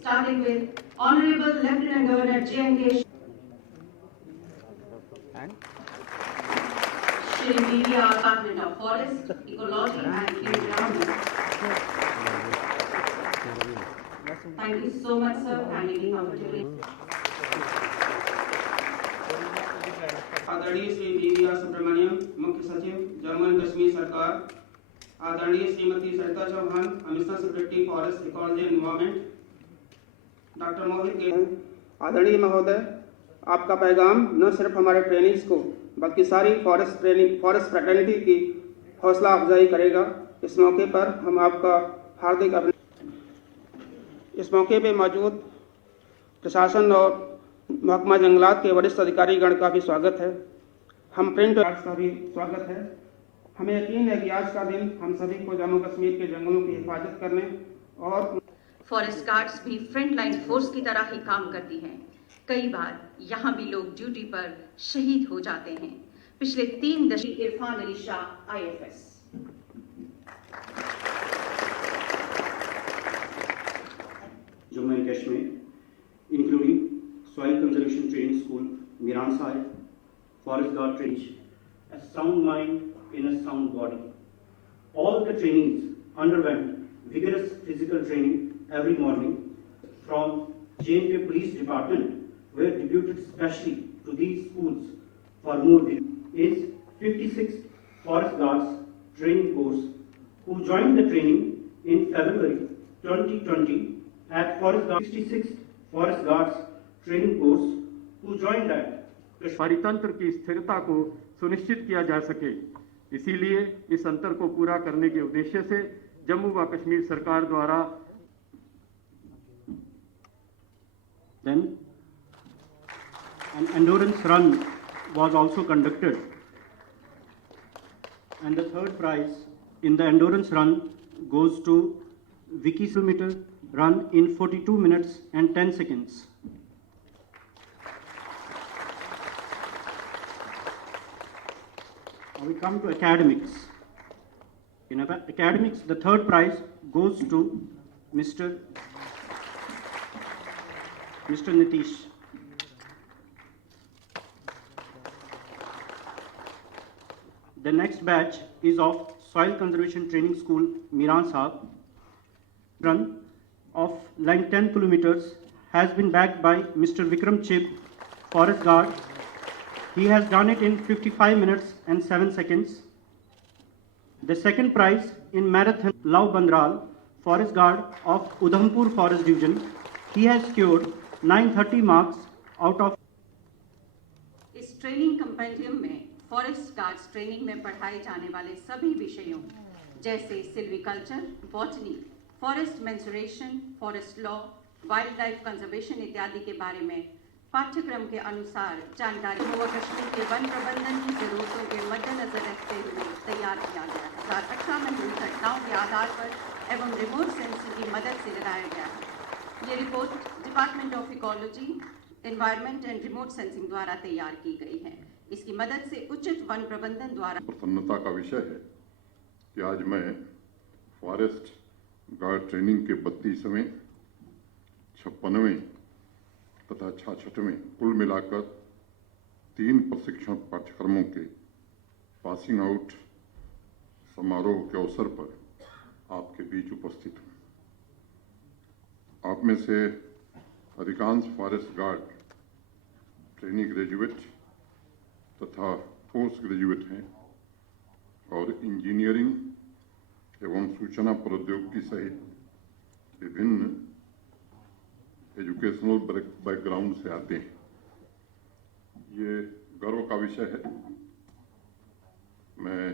Starting with Honorable Lieutenant Governor J.N.K. Shri BVR Department of Forest, Ecology and Environment. Thank you so much, sir. Kindly comfortably. आदरणीय Shri BVR Subramaniam, मुख्य सचिव Jammu and Kashmir सरकार, आदरणीय Shrimati Sarita Chauhan, commissioner secretary forest ecology and environment, doctor Mohit Gel, आदरणीय महोदय, आपका पैगाम न सिर्फ हमारे ट्रेनिंग्स को बल्कि सारी फॉरेस्ट फ्रेटर्निटी की हौसला अफजाई करेगा। इस मौके पर हम आपका हार्दिक इस मौके पर मौजूद प्रशासन और महकमा जंगलात के वरिष्ठ अधिकारीगण का भी स्वागत है। हम प्रिंट का भी स्वागत है। हमें यकीन है कि आज का दिन हम सभी को जम्मू कश्मीर के जंगलों की हिफाजत करने और फॉरेस्ट गार्ड्स भी फ्रंट लाइन फोर्स की तरह ही काम करती हैं। कई बार यहाँ भी लोग ड्यूटी पर शहीद हो जाते हैं। पिछले 3 दशक Irfan Ali Shah IFS। Jammu and Kashmir, including Soil Conservation Training School, Miran Sahib, Forest Guard Training, a sound mind in a sound body. All the trainees underwent vigorous physical training every morning from J&K Police Department, were deputed specially to these schools for more is 56 Forest Guards training course who joined the training in February 2020 at Forest Guard 66 Forest Guards training course who joined at परितंत्र की स्थिरता को सुनिश्चित किया जा सके। इसीलिए इस अंतर को पूरा करने के उद्देश्य से जम्मू व कश्मीर सरकार द्वारा Then an endurance run was also conducted, and the third prize in the endurance run goes to Vicky Kilometer run in 42 minutes and 10 seconds. Now we come to academics. In academics, the third prize goes to Mr. Nitish. The next batch is of Soil Conservation Training School, Miran Sahib. Run of length 10 kilometers has been backed by Mr. Vikram Chib, Forest Guard. He has done it in 55 minutes and 7 seconds. The second prize in marathon, Lav Bandral, Forest Guard of Udhampur Forest Division. He has scored 930 marks out of. इस training compendium में forest guards training में पढ़ाए जाने वाले सभी विषयों जैसे silviculture, botany, forest mensuration, forest law, wild life conservation इत्यादि के बारे में पाठ्यक्रम के अनुसार जानकारी जम्मू व कश्मीर के वन प्रबंधन की जरूरतों के मद्देनजर रखते हुए तैयार किया गया है। 2018 में हुई घटनाओं के आधार पर एवं रिमोट सेंसिंग की मदद से लगाया गया है। ये report department of ecology, environment and remote sensing द्वारा तैयार की गई है। इसकी मदद से उचित वन प्रबंधन द्वारा प्रसन्नता का विषय है कि आज मैं फॉरेस्ट गार्ड ट्रेनिंग के 32वें, 56वें तथा 66वें कुल मिलाकर 3 प्रशिक्षण पाठ्यक्रमों के पासिंग आउट समारोह के अवसर पर आपके बीच उपस्थित हूँ। आप में से अधिकांश फॉरेस्ट गार्ड ट्रेनिंग ग्रेजुएट तथा पोस्ट ग्रेजुएट हैं और इंजीनियरिंग एवं सूचना प्रौद्योगिकी सहित विभिन्न एजुकेशनल बैकग्राउंड से आते हैं। ये गर्व का विषय है। मैं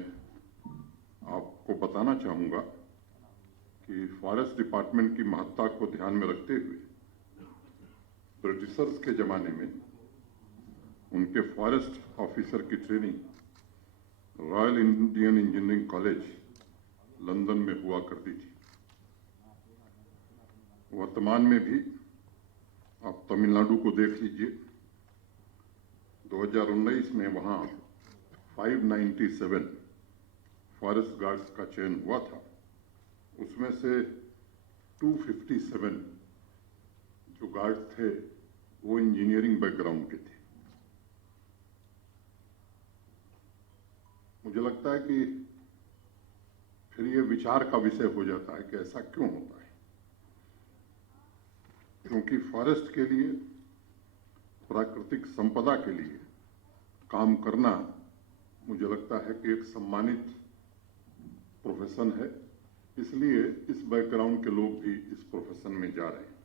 आपको बताना चाहूँगा कि फॉरेस्ट डिपार्टमेंट की महत्ता को ध्यान में रखते हुए ब्रिटिशर्स के ज़माने में उनके फॉरेस्ट ऑफिसर की training royal Indian engineering college London में हुआ करती थी। वर्तमान में भी आप तमिलनाडु को देख लीजिए, 2019 में वहाँ 597 फॉरेस्ट गार्ड्स का चयन हुआ था। उसमें से 257 जो गार्ड थे वो इंजीनियरिंग बैकग्राउंड के थे। मुझे लगता है कि फिर ये विचार का विषय हो जाता है कि ऐसा क्यों होता है, क्योंकि फॉरेस्ट के लिए, प्राकृतिक संपदा के लिए काम करना मुझे लगता है कि एक सम्मानित प्रोफेशन है। इसलिए इस बैकग्राउंड के लोग भी इस प्रोफेशन में जा रहे हैं।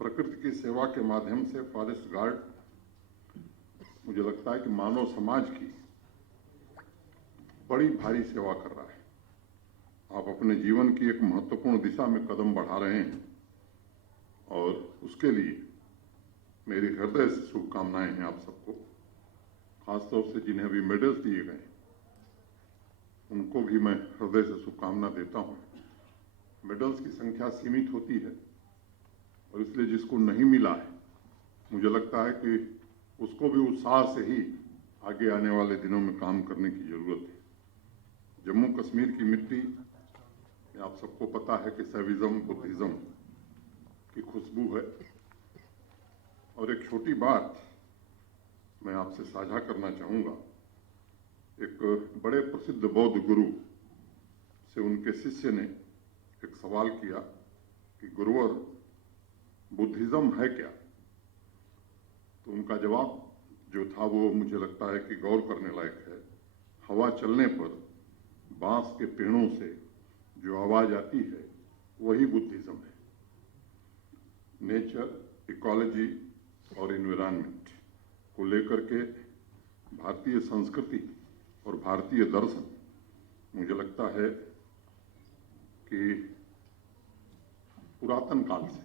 प्रकृति की सेवा के माध्यम से फॉरेस्ट गार्ड मुझे लगता है कि मानव समाज की बड़ी भारी सेवा कर रहा है। आप अपने जीवन की एक महत्वपूर्ण दिशा में कदम बढ़ा रहे हैं और उसके लिए मेरी हृदय से शुभकामनाएं हैं आप सबको। खासतौर से जिन्हें अभी मेडल्स दिए गए उनको भी मैं हृदय से शुभकामना देता हूं। मेडल्स की संख्या सीमित होती है और इसलिए जिसको नहीं मिला है मुझे लगता है कि उसको भी उत्साह से ही आगे आने वाले दिनों में काम करने की जरूरत है। जम्मू कश्मीर की मिट्टी, आप सबको पता है कि सेविज्म, बुद्धिज्म की खुशबू है। और एक छोटी बात मैं आपसे साझा करना चाहूँगा। एक बड़े प्रसिद्ध बौद्ध गुरु से उनके शिष्य ने एक सवाल किया कि गुरुवर, बुद्धिज्म है क्या? तो उनका जवाब जो था वो मुझे लगता है कि गौर करने लायक है। हवा चलने पर बांस के पेड़ों से जो आवाज आती है वही बुद्धिज्म है। नेचर, इकोलॉजी और एनवायरनमेंट को लेकर के भारतीय संस्कृति और भारतीय दर्शन मुझे लगता है कि पुरातन काल से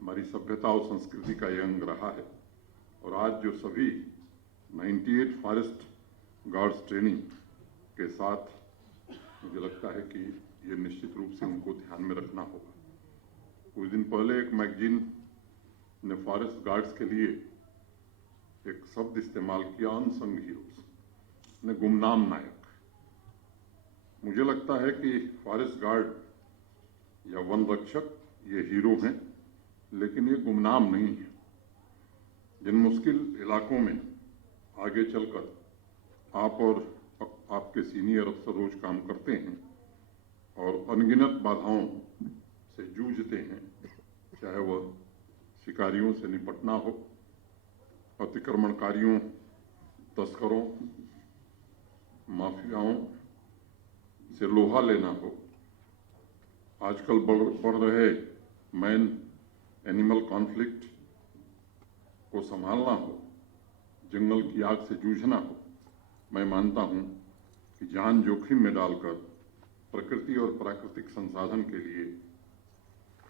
हमारी सभ्यता और संस्कृति का यह अंग रहा है। और आज जो सभी 98 फॉरेस्ट गार्ड्स ट्रेनिंग के साथ, मुझे लगता है कि ये निश्चित रूप से उनको ध्यान में रखना होगा। कुछ दिन पहले एक मैगजीन ने फॉरेस्ट गार्ड्स के लिए एक शब्द इस्तेमाल किया, अनसंग हीरोज, ने गुमनाम नायक। मुझे लगता है कि फॉरेस्ट गार्ड या वन रक्षक ये हीरो हैं, लेकिन ये गुमनाम नहीं है। जिन मुश्किल इलाकों में आगे चलकर आप और आपके सीनियर अफसर रोज काम करते हैं और अनगिनत बाधाओं से जूझते हैं, चाहे वह शिकारियों से निपटना हो, अतिक्रमणकारियों, तस्करों, माफियाओं से लोहा लेना हो, आजकल बढ़ रहे मैन एनिमल कॉन्फ्लिक्ट को संभालना हो, जंगल की आग से जूझना हो, मैं मानता हूं कि जान जोखिम में डालकर प्रकृति और प्राकृतिक संसाधन के लिए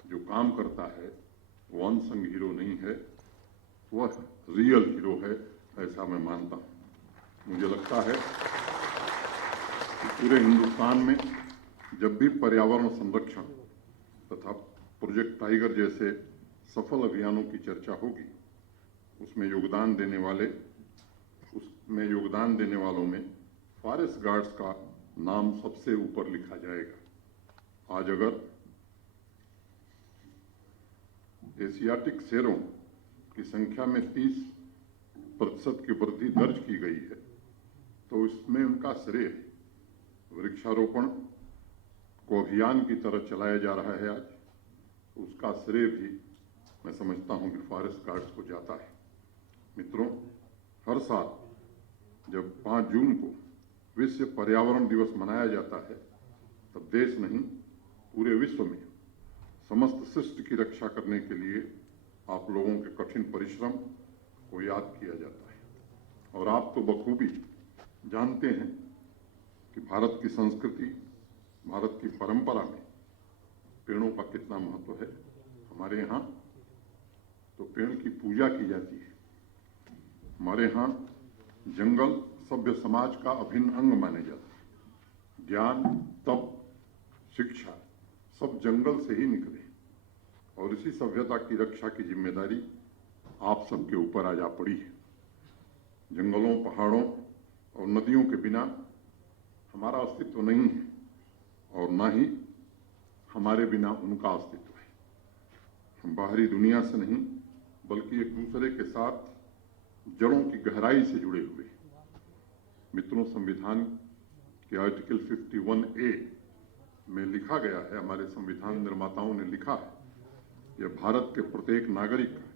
जो काम करता है वो अनसंग हीरो नहीं है, वह रियल हीरो है, ऐसा मैं मानता हूं। मुझे लगता है कि पूरे हिंदुस्तान में जब भी पर्यावरण संरक्षण तथा प्रोजेक्ट टाइगर जैसे सफल अभियानों की चर्चा होगी, उसमें योगदान देने वालों में फॉरेस्ट गार्ड्स का नाम सबसे ऊपर लिखा जाएगा। आज अगर एशियाटिक शेरों की संख्या में 30 प्रतिशत की वृद्धि दर्ज की गई है, तो इसमें उनका श्रेय है। वृक्षारोपण को अभियान की तरह चलाया जा रहा है आज, उसका श्रेय भी मैं समझता हूं कि फॉरेस्ट गार्ड्स को जाता है। मित्रों, हर साल जब 5 जून को विश्व पर्यावरण दिवस मनाया जाता है, तब देश नहीं पूरे विश्व में समस्त सृष्टि की रक्षा करने के लिए आप लोगों के कठिन परिश्रम को याद किया जाता है। और आप तो बखूबी जानते हैं कि भारत की संस्कृति, भारत की परंपरा में पेड़ों का कितना महत्व है। हमारे यहाँ तो पेड़ की पूजा की जाती है। हमारे यहाँ जंगल सभ्य समाज का अभिन्न अंग माने जाते हैं। ज्ञान, तप, शिक्षा सब जंगल से ही निकले, और इसी सभ्यता की रक्षा की जिम्मेदारी आप सबके ऊपर आज आ पड़ी है। जंगलों, पहाड़ों और नदियों के बिना हमारा अस्तित्व नहीं है, और ना ही हमारे बिना उनका अस्तित्व है। हम बाहरी दुनिया से नहीं, बल्कि एक दूसरे के साथ जड़ों की गहराई से जुड़े हुए हैं। मित्रों, संविधान के आर्टिकल 51A में लिखा गया है, हमारे संविधान निर्माताओं ने लिखा है, यह भारत के प्रत्येक नागरिक का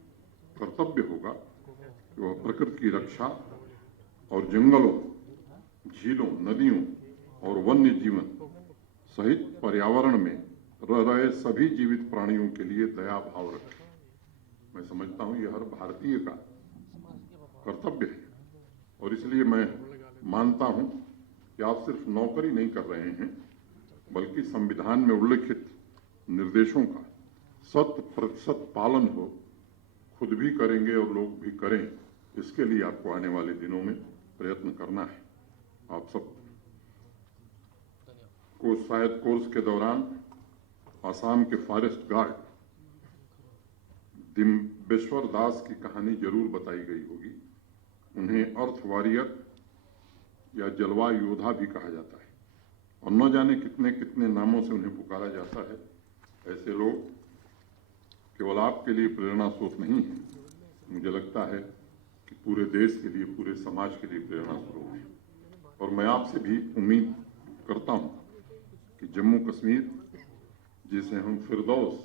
कर्तव्य होगा कि वह प्रकृति की रक्षा और जंगलों, झीलों, नदियों और वन्य जीवन सहित पर्यावरण में रह रहे सभी जीवित प्राणियों के लिए दया भाव रखे। मैं समझता हूं यह हर भारतीय का कर्तव्य है, और इसलिए मैं मानता हूं कि आप सिर्फ नौकरी नहीं कर रहे हैं, बल्कि संविधान में उल्लिखित निर्देशों का 100% पालन हो, खुद भी करेंगे और लोग भी करें। इसके लिए आपको आने वाले दिनों में प्रयत्न करना है। आप सब को शायद कोर्स के दौरान आसाम के फॉरेस्ट गार्ड दिम्बेश्वर दास की कहानी जरूर बताई गई होगी। उन्हें अर्थ वॉरियर या जलवायु योद्धा भी कहा जाता है, और न जाने कितने कितने नामों से उन्हें पुकारा जाता है। ऐसे लोग केवल आपके लिए प्रेरणा स्रोत नहीं है, मुझे लगता है कि पूरे देश के लिए, पूरे समाज के लिए प्रेरणा स्रोत है। और मैं आपसे भी उम्मीद करता हूं कि जम्मू कश्मीर, जिसे हम फिरदौस,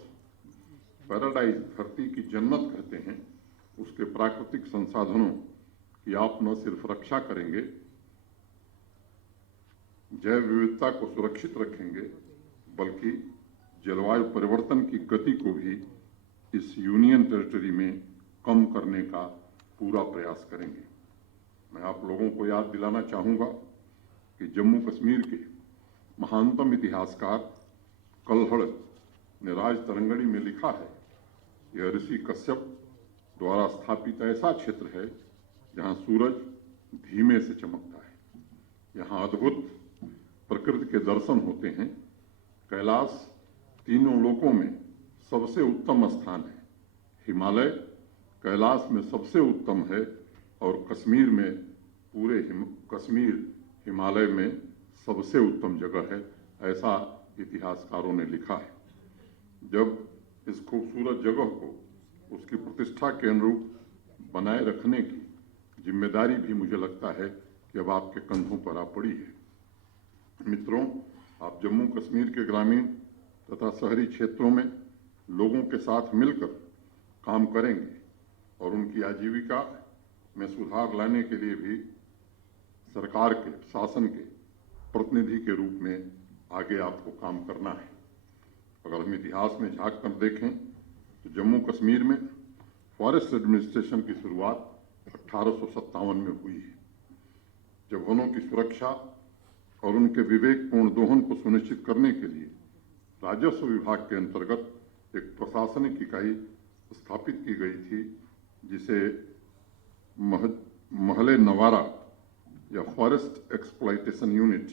पैराडाइज, धरती की जन्नत कहते हैं, उसके प्राकृतिक संसाधनों की आप न सिर्फ रक्षा करेंगे, जैव विविधता को सुरक्षित रखेंगे, बल्कि जलवायु परिवर्तन की गति को भी इस यूनियन टेरिटरी में कम करने का पूरा प्रयास करेंगे। मैं आप लोगों को याद दिलाना चाहूंगा कि जम्मू कश्मीर के महानतम इतिहासकार कल्हड़ ने राज तरंगणी में लिखा है, यह ऋषि कश्यप द्वारा स्थापित ऐसा क्षेत्र है जहां सूरज धीमे से चमकता है, यहाँ अद्भुत प्रकृति के दर्शन होते हैं। कैलाश तीनों लोकों में सबसे उत्तम स्थान है, हिमालय कैलाश में सबसे उत्तम है, और कश्मीर में कश्मीर हिमालय में सबसे उत्तम जगह है, ऐसा इतिहासकारों ने लिखा है। जब इस खूबसूरत जगह को उसकी प्रतिष्ठा के अनुरूप बनाए रखने की जिम्मेदारी भी मुझे लगता है कि अब आपके कंधों पर आ पड़ी है। मित्रों, आप जम्मू कश्मीर के ग्रामीण तथा शहरी क्षेत्रों में लोगों के साथ मिलकर काम करेंगे, और उनकी आजीविका में सुधार लाने के लिए भी सरकार के, शासन के प्रतिनिधि के रूप में आगे आपको काम करना है। अगर हम इतिहास में झांक कर देखें तो जम्मू कश्मीर में फॉरेस्ट एडमिनिस्ट्रेशन की शुरुआत 1857 में हुई है, जब वनों की सुरक्षा और उनके विवेकपूर्ण दोहन को सुनिश्चित करने के लिए राजस्व विभाग के अंतर्गत एक प्रशासनिक इकाई स्थापित की गई थी, जिसे महले नवारा या फॉरेस्ट एक्सप्लॉयटेशन यूनिट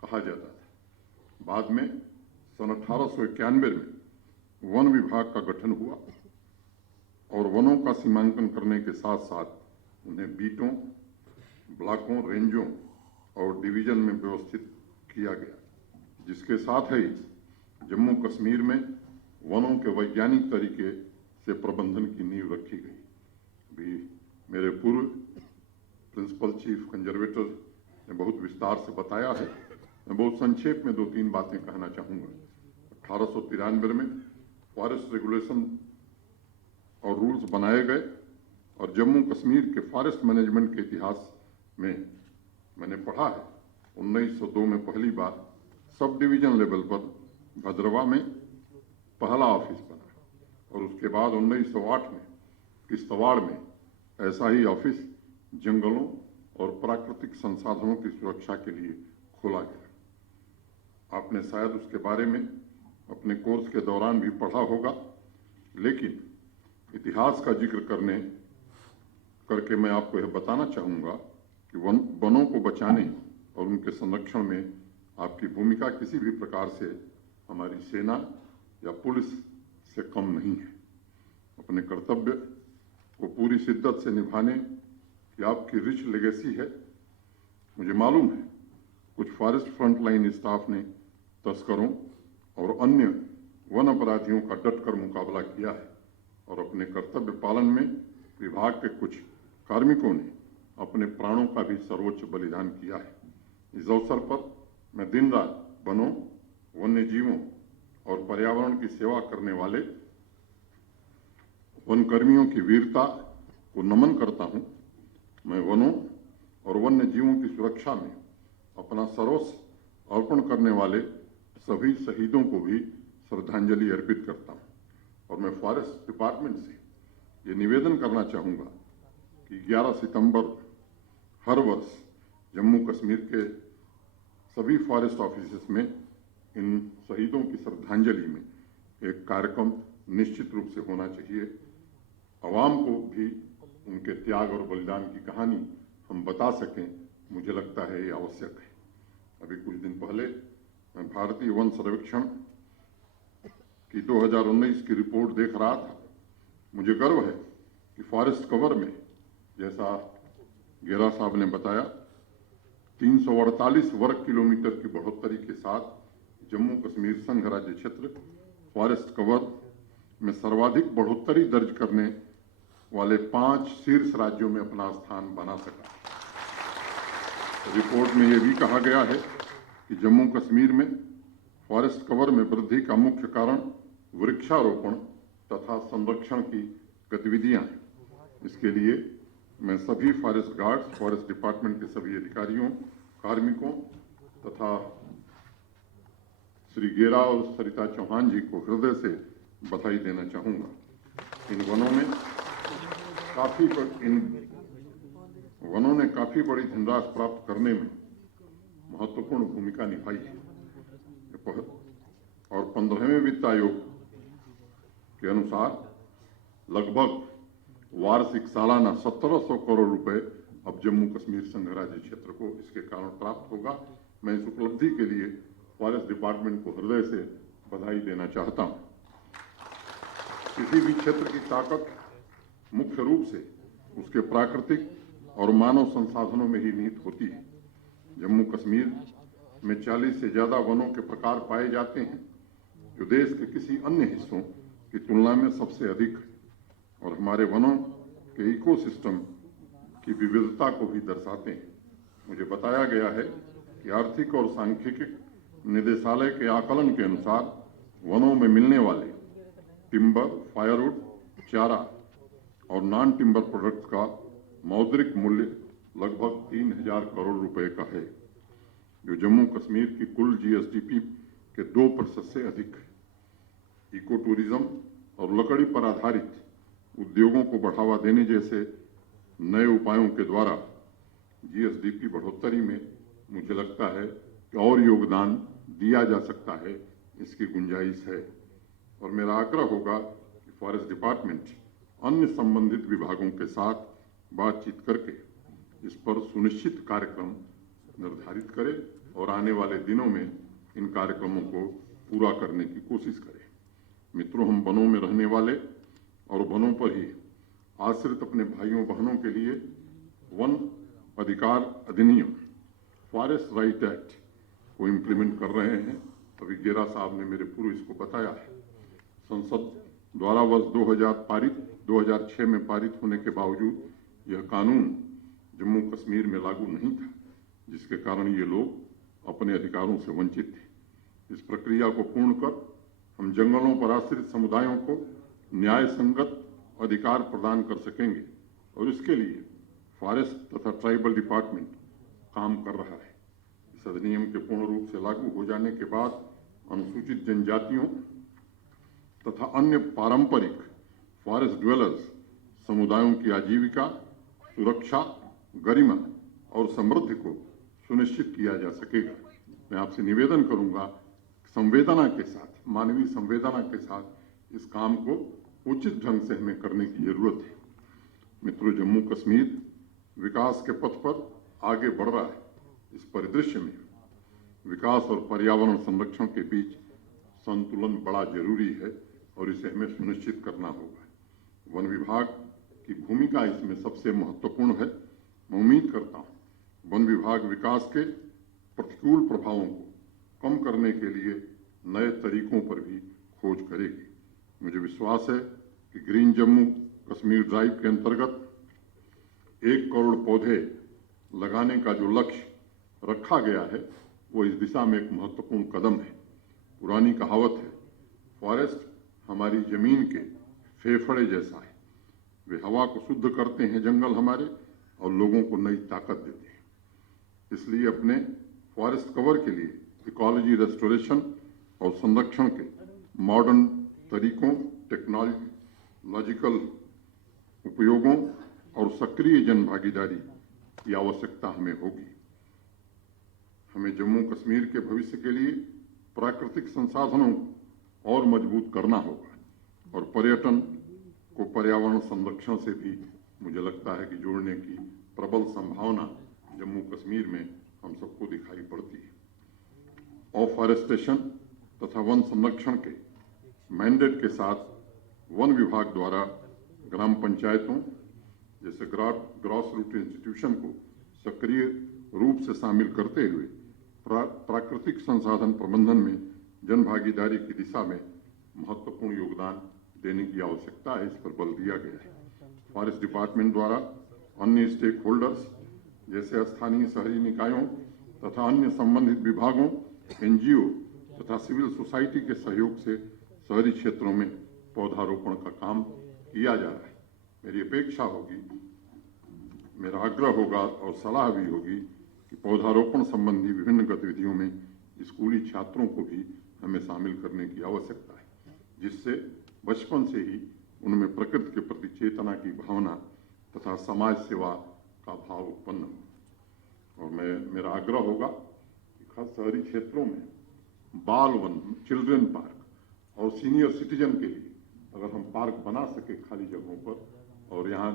कहा जाता था। बाद में सन 1891 में वन विभाग का गठन हुआ, और वनों का सीमांकन करने के साथ साथ उन्हें बीटों, ब्लॉकों, रेंजों और डिवीजन में व्यवस्थित किया गया, जिसके साथ ही जम्मू कश्मीर में वनों के वैज्ञानिक तरीके से प्रबंधन की नींव रखी गई। भी मेरे पूर्व प्रिंसिपल चीफ कंजर्वेटर ने बहुत विस्तार से बताया है। मैं बहुत संक्षेप में 2-3 बातें कहना चाहूँगा। 1893 में फॉरेस्ट रेगुलेशन और रूल्स बनाए गए और जम्मू कश्मीर के फॉरेस्ट मैनेजमेंट के इतिहास में मैंने पढ़ा है 1902 में पहली बार सब डिवीजन लेवल पर भद्रवा में पहला ऑफिस बना और उसके बाद 1908 में किश्तवाड़ में ऐसा ही ऑफिस जंगलों और प्राकृतिक संसाधनों की सुरक्षा के लिए खोला गया। आपने शायद उसके बारे में अपने कोर्स के दौरान भी पढ़ा होगा, लेकिन इतिहास का जिक्र करके मैं आपको यह बताना चाहूँगा कि वनों को बचाने और उनके संरक्षण में आपकी भूमिका किसी भी प्रकार से हमारी सेना या पुलिस से कम नहीं है। अपने कर्तव्य को पूरी शिद्दत से निभाने की आपकी रिच लेगेसी है। मुझे मालूम है कुछ फॉरेस्ट फ्रंटलाइन स्टाफ ने तस्करों और अन्य वन अपराधियों का डटकर मुकाबला किया है और अपने कर्तव्य पालन में विभाग के कुछ कार्मिकों ने अपने प्राणों का भी सर्वोच्च बलिदान किया है। इस अवसर पर मैं दिन रात वनों, वन्य जीवों और पर्यावरण की सेवा करने वाले वन कर्मियों की वीरता को नमन करता हूं। मैं वनों और वन्य जीवों की सुरक्षा में अपना सर्वस्व अर्पण करने वाले सभी शहीदों को भी श्रद्धांजलि अर्पित करता हूं और मैं फॉरेस्ट डिपार्टमेंट से ये निवेदन करना चाहूँगा कि 11 सितंबर हर वर्ष जम्मू कश्मीर के सभी फॉरेस्ट ऑफिसेस में इन शहीदों की श्रद्धांजलि में एक कार्यक्रम निश्चित रूप से होना चाहिए। आवाम को भी उनके त्याग और बलिदान की कहानी हम बता सकें, मुझे लगता है ये आवश्यक है। अभी कुछ दिन पहले मैं भारतीय वन सर्वेक्षण की 2019 की रिपोर्ट देख रहा था। मुझे गर्व है कि फॉरेस्ट कवर में, जैसा गेरा साहब ने बताया, 348 वर्ग किलोमीटर की बढ़ोतरी के साथ जम्मू कश्मीर संघ राज्य क्षेत्र फॉरेस्ट कवर में सर्वाधिक बढ़ोतरी दर्ज करने वाले 5 शीर्ष राज्यों में अपना स्थान बना सका। रिपोर्ट में यह भी कहा गया है कि जम्मू कश्मीर में फॉरेस्ट कवर में वृद्धि का मुख्य कारण वृक्षारोपण तथा संरक्षण की गतिविधियां हैं। इसके लिए मैं सभी फॉरेस्ट गार्ड्स, फॉरेस्ट डिपार्टमेंट के सभी अधिकारियों, कार्मिकों तथा श्री गेरा और सरिता चौहान जी को हृदय से बधाई देना चाहूँगा। इन वनों ने काफ़ी बड़ी धनराशि प्राप्त करने में महत्वपूर्ण भूमिका निभाई है और 15वें वित्त आयोग के अनुसार लगभग वार्षिक सालाना 1700 करोड़ रुपए अब जम्मू कश्मीर संघ राज्य क्षेत्र को इसके कारण प्राप्त होगा। मैं इस उपलब्धि के लिए फॉरेस्ट डिपार्टमेंट को हृदय से बधाई देना चाहता हूं। किसी भी क्षेत्र की ताकत मुख्य रूप से उसके प्राकृतिक और मानव संसाधनों में ही निहित होती है। जम्मू कश्मीर में 40 से ज्यादा वनों के प्रकार पाए जाते हैं, जो देश के किसी अन्य हिस्सों की तुलना में सबसे अधिक है और हमारे वनों के इकोसिस्टम की विविधता को भी दर्शाते हैं। मुझे बताया गया है कि आर्थिक और सांख्यिकी निदेशालय के आकलन के अनुसार वनों में मिलने वाले टिम्बर, फायरवुड, चारा और नॉन टिम्बर प्रोडक्ट्स का मौद्रिक मूल्य लगभग 3000 करोड़ रुपए का है, जो जम्मू कश्मीर की कुल GSDP के 2% से अधिक है। इको टूरिज्म और लकड़ी पर आधारित उद्योगों को बढ़ावा देने जैसे नए उपायों के द्वारा GSDP बढ़ोतरी में मुझे लगता है कि और योगदान दिया जा सकता है, इसकी गुंजाइश है। और मेरा आग्रह होगा कि फॉरेस्ट डिपार्टमेंट अन्य संबंधित विभागों के साथ बातचीत करके इस पर सुनिश्चित कार्यक्रम निर्धारित करे और आने वाले दिनों में इन कार्यक्रमों को पूरा करने की कोशिश करें। मित्रों, हम वनों में रहने वाले और वनों पर ही आश्रित अपने भाइयों बहनों के लिए वन अधिकार अधिनियम, फॉरेस्ट राइट एक्ट को इम्प्लीमेंट कर रहे हैं। अभी गेरा साहब ने मेरे पूर्व इसको बताया है। संसद द्वारा वर्ष 2006 में पारित होने के बावजूद यह कानून जम्मू कश्मीर में लागू नहीं था, जिसके कारण ये लोग अपने अधिकारों से वंचित थे। इस प्रक्रिया को पूर्ण कर हम जंगलों पर आश्रित समुदायों को न्याय संगत अधिकार प्रदान कर सकेंगे और इसके लिए फॉरेस्ट तथा ट्राइबल डिपार्टमेंट काम कर रहा है। इस अधिनियम के पूर्ण रूप से लागू हो जाने के बाद अनुसूचित जनजातियों तथा अन्य पारंपरिक फॉरेस्ट ड्वेलर्स समुदायों की आजीविका, सुरक्षा, गरिमा और समृद्धि को सुनिश्चित किया जा सकेगा। मैं आपसे निवेदन करूंगा, संवेदना के साथ, मानवीय संवेदना के साथ इस काम को उचित ढंग से हमें करने की जरूरत है। मित्रों, जम्मू कश्मीर विकास के पथ पर आगे बढ़ रहा है। इस परिदृश्य में विकास और पर्यावरण संरक्षण के बीच संतुलन बड़ा जरूरी है और इसे हमें सुनिश्चित करना होगा। वन विभाग की भूमिका इसमें सबसे महत्वपूर्ण है। मैं उम्मीद करता हूं वन विभाग विकास के प्रतिकूल प्रभावों को कम करने के लिए नए तरीकों पर भी खोज करेगी। मुझे विश्वास है कि ग्रीन जम्मू कश्मीर ड्राइव के अंतर्गत 1 करोड़ पौधे लगाने का जो लक्ष्य रखा गया है वो इस दिशा में एक महत्वपूर्ण कदम है। पुरानी कहावत है, फॉरेस्ट हमारी जमीन के फेफड़े जैसा है। वे हवा को शुद्ध करते हैं जंगल हमारे, और लोगों को नई ताकत देते हैं। इसलिए अपने फॉरेस्ट कवर के लिए इकोलॉजी रेस्टोरेशन और संरक्षण के मॉडर्न तरीकों, टेक्नोलॉजिकल उपयोगों और सक्रिय जन भागीदारी की आवश्यकता हमें होगी। हमें जम्मू कश्मीर के भविष्य के लिए प्राकृतिक संसाधनों को और मजबूत करना होगा और पर्यटन को पर्यावरण संरक्षण से भी मुझे लगता है कि जोड़ने की प्रबल संभावना जम्मू कश्मीर में हम सबको दिखाई पड़ती है। ऑफॉरेस्टेशन तथा वन संरक्षण के मैंडेट के साथ वन विभाग द्वारा ग्राम पंचायतों जैसे ग्रास रूट इंस्टीट्यूशन को सक्रिय रूप से शामिल करते हुए प्राकृतिक संसाधन प्रबंधन में जन भागीदारी की दिशा में महत्वपूर्ण योगदान देने की आवश्यकता है। इस पर बल दिया गया है। फॉरेस्ट डिपार्टमेंट द्वारा अन्य स्टेक होल्डर्स जैसे स्थानीय शहरी निकायों तथा अन्य संबंधित विभागों, NGO तथा सिविल सोसाइटी के सहयोग से शहरी क्षेत्रों में पौधारोपण का काम किया जा रहा है। मेरी अपेक्षा होगी, मेरा आग्रह होगा और सलाह भी होगी कि पौधारोपण संबंधी विभिन्न गतिविधियों में स्कूली छात्रों को भी हमें शामिल करने की आवश्यकता है, जिससे बचपन से ही उनमें प्रकृति के प्रति चेतना की भावना तथा समाज सेवा का भाव उत्पन्न हो। और मेरा आग्रह होगा कि खास शहरी क्षेत्रों में बाल वन, चिल्ड्रन पार्क और सीनियर सिटीजन के लिए अगर हम पार्क बना सके खाली जगहों पर, और यहाँ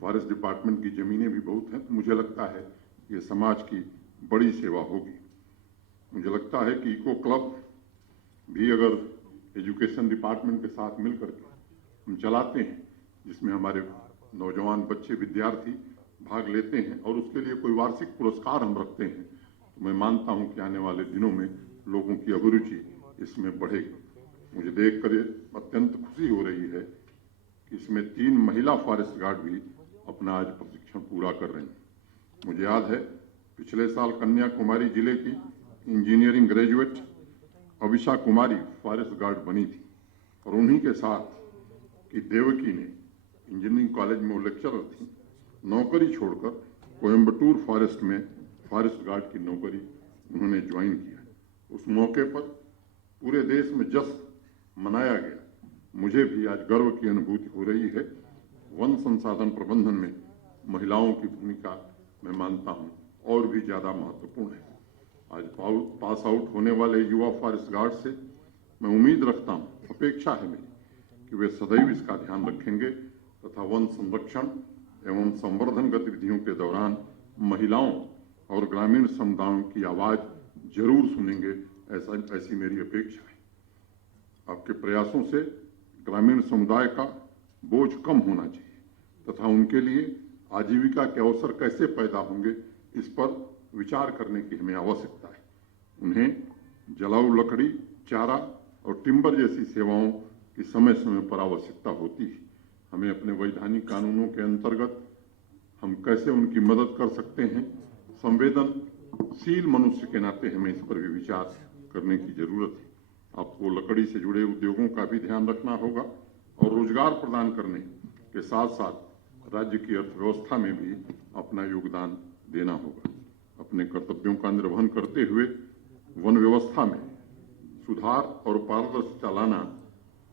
फॉरेस्ट डिपार्टमेंट की ज़मीनें भी बहुत हैं, तो मुझे लगता है ये समाज की बड़ी सेवा होगी। मुझे लगता है कि इको क्लब भी अगर एजुकेशन डिपार्टमेंट के साथ मिलकर के हम चलाते हैं, जिसमें हमारे नौजवान बच्चे विद्यार्थी भाग लेते हैं और उसके लिए कोई वार्षिक पुरस्कार हम रखते हैं, तो मैं मानता हूं कि आने वाले दिनों में लोगों की अभिरुचि इसमें बढ़ेगी। मुझे देखकर अत्यंत खुशी हो रही है कि इसमें 3 महिला फॉरेस्ट गार्ड भी अपना आज प्रशिक्षण पूरा कर रही हैं। मुझे याद है पिछले साल कन्याकुमारी जिले की इंजीनियरिंग ग्रेजुएट अविशा कुमारी फॉरेस्ट गार्ड बनी थी और उन्हीं के साथ कि देवकी ने इंजीनियरिंग कॉलेज में वो लेक्चरर थी, नौकरी छोड़कर कोयम्बटूर फॉरेस्ट में फॉरेस्ट गार्ड की नौकरी उन्होंने ज्वाइन किया। उस मौके पर पूरे देश में जश्न मनाया गया। मुझे भी आज गर्व की अनुभूति हो रही है। वन संसाधन प्रबंधन में महिलाओं की भूमिका मैं मानता हूं और भी ज्यादा महत्वपूर्ण है। आज पास आउट होने वाले युवा फॉरेस्ट गार्ड से मैं उम्मीद रखता हूं, अपेक्षा है मेरी कि वे सदैव इसका ध्यान रखेंगे तथा वन संरक्षण एवं संवर्धन गतिविधियों के दौरान महिलाओं और ग्रामीण समुदायों की आवाज जरूर सुनेंगे, ऐसी मेरी अपेक्षा है। आपके प्रयासों से ग्रामीण समुदाय का बोझ कम होना चाहिए तथा उनके लिए आजीविका के अवसर कैसे पैदा होंगे, इस पर विचार करने की हमें आवश्यकता है। उन्हें जलाऊ लकड़ी, चारा और टिम्बर जैसी सेवाओं की समय समय पर आवश्यकता होती है। हमें अपने वैधानिक कानूनों के अंतर्गत हम कैसे उनकी मदद कर सकते हैं। संवेदनशील मनुष्य के नाते हमें इस पर भी विचार करने की जरूरत है। आपको लकड़ी से जुड़े उद्योगों का भी ध्यान रखना होगा और रोजगार प्रदान करने के साथ साथ राज्य की अर्थव्यवस्था में भी अपना योगदान देना होगा। अपने कर्तव्यों का निर्वहन करते हुए वन व्यवस्था में सुधार और पारदर्शिता लाना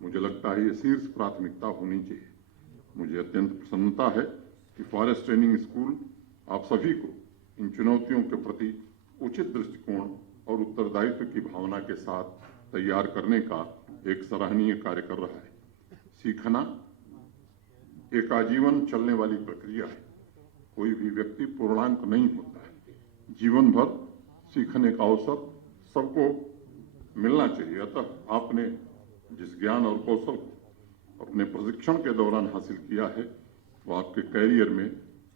मुझे लगता है ये शीर्ष प्राथमिकता होनी चाहिए। मुझे अत्यंत प्रसन्नता है कि फॉरेस्ट ट्रेनिंग स्कूल आप सभी को इन चुनौतियों के प्रति उचित दृष्टिकोण और उत्तरदायित्व की भावना के साथ तैयार करने का एक सराहनीय कार्य कर रहा है। सीखना एक आजीवन चलने वाली प्रक्रिया है। कोई भी व्यक्ति पूर्णांक नहीं होता है। जीवन भर सीखने का अवसर सबको मिलना चाहिए। अतः आपने जिस ज्ञान और कौशल को अपने प्रशिक्षण के दौरान हासिल किया है वो आपके कैरियर में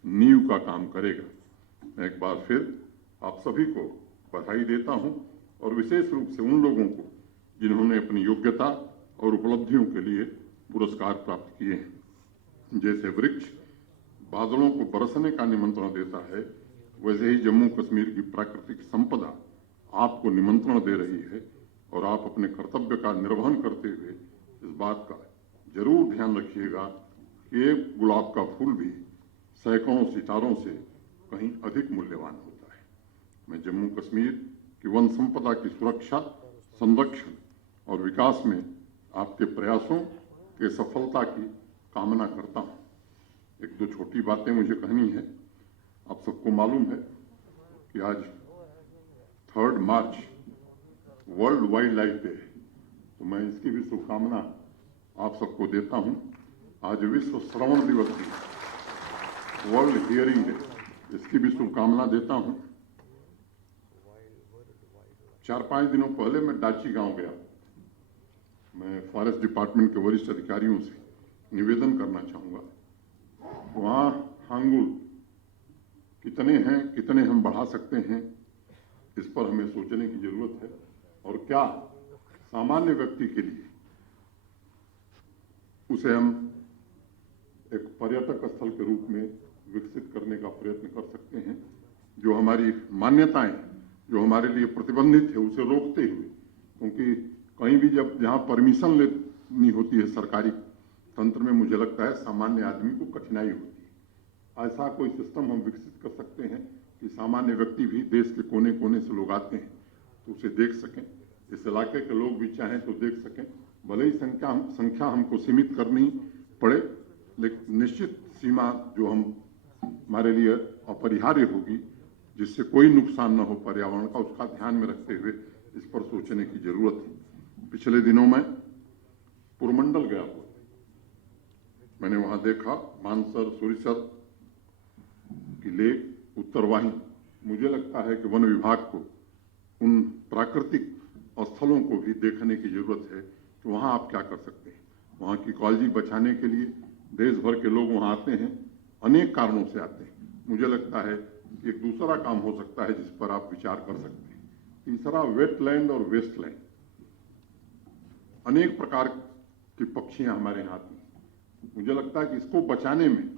नींव का काम करेगा। मैं एक बार फिर आप सभी को बधाई देता हूं और विशेष रूप से उन लोगों को जिन्होंने अपनी योग्यता और उपलब्धियों के लिए पुरस्कार प्राप्त किए हैं। जैसे वृक्ष बादलों को बरसने का निमंत्रण देता है, वैसे ही जम्मू कश्मीर की प्राकृतिक संपदा आपको निमंत्रण दे रही है और आप अपने कर्तव्य का निर्वहन करते हुए इस बात का जरूर ध्यान रखिएगा कि एक गुलाब का फूल भी सैकड़ों सितारों से कहीं अधिक मूल्यवान होता है। मैं जम्मू कश्मीर की वन संपदा की सुरक्षा, संरक्षण और विकास में आपके प्रयासों के सफलता की कामना करता हूं। एक दो छोटी बातें मुझे कहनी है। आप सबको मालूम है कि आज 3 मार्च वर्ल्ड वाइल्ड लाइफ डे है, तो मैं इसकी भी शुभकामना आप सबको देता हूं। आज विश्व श्रवण दिवस भी, वर्ल्ड हियरिंग डे, इसकी भी शुभकामना देता हूं। 4-5 दिनों पहले मैं डाची गांव गया। मैं फॉरेस्ट डिपार्टमेंट के वरिष्ठ अधिकारियों से निवेदन करना चाहूँगा, वहाँ हांगुल कितने हैं, कितने हम बढ़ा सकते हैं, इस पर हमें सोचने की जरूरत है। और क्या सामान्य व्यक्ति के लिए उसे हम एक पर्यटक स्थल के रूप में विकसित करने का प्रयत्न कर सकते हैं। जो हमारी मान्यताएं जो हमारे लिए प्रतिबंधित है उसे रोकते हुए, क्योंकि कहीं भी जब जहाँ परमिशन लेनी होती है सरकारी तंत्र में, मुझे लगता है सामान्य आदमी को कठिनाई होती है। ऐसा कोई सिस्टम हम विकसित कर सकते हैं कि सामान्य व्यक्ति भी, देश के कोने कोने से लोग आते हैं तो उसे देख सकें। इस इलाके के लोग भी चाहें तो देख सकें। भले ही संख्या हमको सीमित करनी पड़े, लेकिन निश्चित सीमा जो हमारे लिए अपरिहार्य होगी, जिससे कोई नुकसान न हो पर्यावरण का, उसका ध्यान में रखते हुए इस पर सोचने की जरूरत है। पिछले दिनों में पुरमंडल गया हुआ, मैंने वहां देखा मानसर, सुरिसर की लेक, उत्तरवाही। मुझे लगता है कि वन विभाग को उन प्राकृतिक स्थलों को भी देखने की जरूरत है कि वहां आप क्या कर सकते हैं। वहां की इकोलॉजी बचाने के लिए देश भर के लोग वहां आते हैं, अनेक कारणों से आते हैं। मुझे लगता है कि एक दूसरा काम हो सकता है जिस पर आप विचार कर सकते हैं। तीसरा, वेटलैंड और वेस्टलैंड। अनेक प्रकार की पक्षियां हमारे यहाँ आती हैं। मुझे लगता है कि इसको बचाने में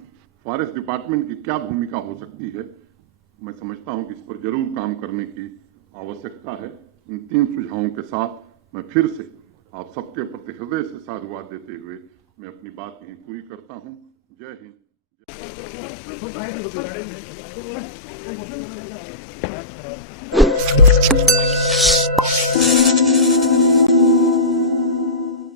फॉरेस्ट डिपार्टमेंट की क्या भूमिका हो सकती है। मैं समझता हूं कि इस पर जरूर काम करने की आवश्यकता है। इन 3 सुझावों के साथ मैं फिर से आप सबके प्रति हृदय से साधुवाद देते हुए मैं अपनी बात यहीं पूरी करता हूं। जय हिंद।